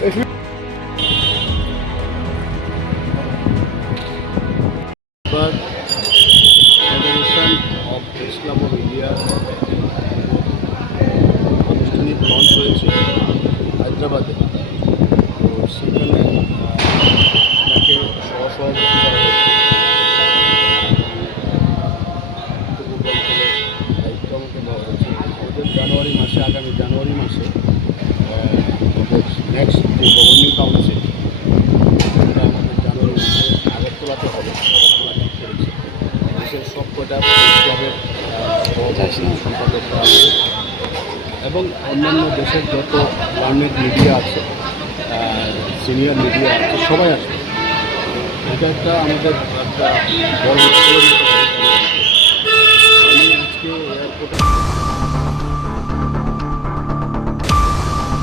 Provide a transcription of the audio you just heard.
এবার federation of press club of ইন্ডিয়ার আনুষ্ঠানিক লঞ্চ হয়েছে হায়দ্রাবাদে। তো সেখানে ওনাকে সহসভাপতি করা হয়েছে। পূর্ব অঞ্চলের দায়িত্ব আমাকে দেওয়া হয়েছে। আমাদের আগামী জানুয়ারি মাসে আমাদের নেক্সট যে গভর্নিং কাউন্সিল, সেটা আমাদের জানুয়ারি মাসে আগরতলাতে হবে। আগরতলা করেছে দেশের সব কটা প্রেস ক্লাবের সম্পাদকরা আছে এবং অন্যান্য দেশের যত লার্নেড মিডিয়া আছে, সিনিয়র মিডিয়া আছে, সবাই আসবে। এটা একটা আমাদের একটা বড় উৎসবের